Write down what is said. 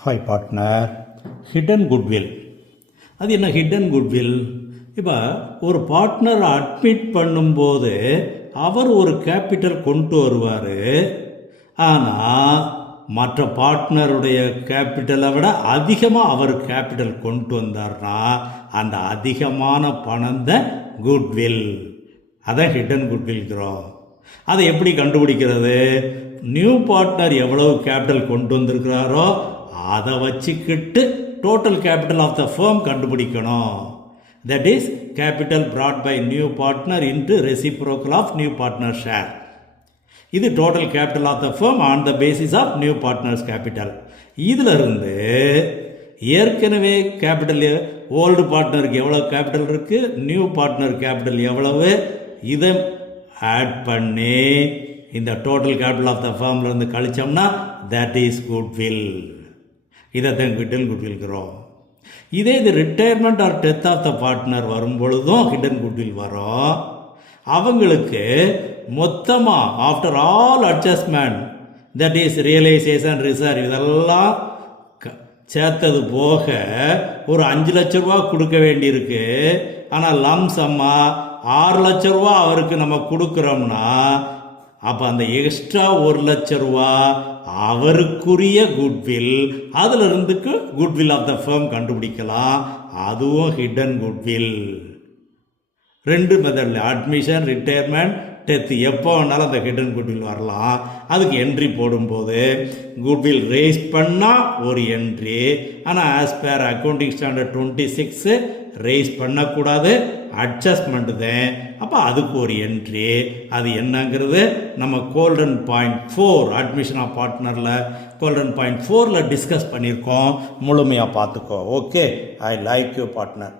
Hi partner. Hidden goodwill. அது என்ன hidden goodwill? இப்போ ஒரு பார்ட்னரை அட்மிட் பண்ணும்போது அவர் ஒரு கேபிட்டல் கொண்டு வருவார். ஆனால் மற்ற பார்ட்னருடைய கேபிட்டலை விட அதிகமாக அவர் கேபிட்டல் கொண்டு வந்தார்னா அந்த அதிகமான பணம் தான் குட்வில். அதான் ஹிடன் குட்வில்கிறோம். அதை எப்படி கண்டுபிடிக்கிறது? நியூ பார்ட்னர் எவ்வளவு கேபிட்டல் கொண்டு வந்திருக்கிறாரோ அதை வச்சுக்கிட்டு total capital of the firm கண்டுபிடிக்கணும். That is capital brought by new partner into reciprocal of new partner share. இது total capital of the firm on the basis of new partners capital. இதில் இருந்து ஏற்கனவே capital old பார்ட்னருக்கு எவ்வளோ capital இருக்குது, new partner capital எவ்வளவு, இதை add பண்ணி இந்த டோட்டல் கேபிட்டல் ஆஃப் த ஃபர்ம்லேருந்து கழிச்சோம்னா தட் இஸ் குட்வில். இதை தான் ஹிடன் குட்வில்கிறோம். இதே இது retirement or death of the partner வரும்பொழுதும் ஹிடன் குட்வில் வரும். அவங்களுக்கு மொத்தமாக after all adjustment that is realisation reserve இதெல்லாம் சேர்த்தது போக ஒரு 5 லட்ச ரூபா கொடுக்க வேண்டியிருக்கு. ஆனால் லம்சம்மா 6 லட்ச ரூபா அவருக்கு நம்ம கொடுக்குறோம்னா அப்போ அந்த எக்ஸ்ட்ரா 1 லட்ச ரூபா அவருக்குரிய குட்வில். அதில் இருந்துக்கு குட்வில் ஆஃப் த ஃபர்ம் கண்டுபிடிக்கலாம். அதுவும் ஹிடன் குட்வில். 2 மெத்தடில் அட்மிஷன், ரிட்டையர்மெண்ட், டெத் எப்போ வேணாலும் அந்த ஹிடன் குட்வில் வரலாம். அதுக்கு என்ட்ரி போடும்போது குட்வில் ரேஸ் பண்ணால் ஒரு என்ட்ரி. ஆனால் as per accounting standard 26 raise பண்ணக்கூடாது, அட்ஜஸ்ட்மெண்ட் தான். அப்போ அதுக்கு ஒரு என்ட்ரி. அது என்னங்கிறது நம்ம கோல்டன் பாயிண்ட் 4 அட்மிஷன் ஆஃப் பார்ட்னரில் கோல்டன் பாயிண்ட் 4ல் டிஸ்கஸ் பண்ணியிருக்கோம். முழுமையாக பார்த்துக்கோ. Okay, I like you partner.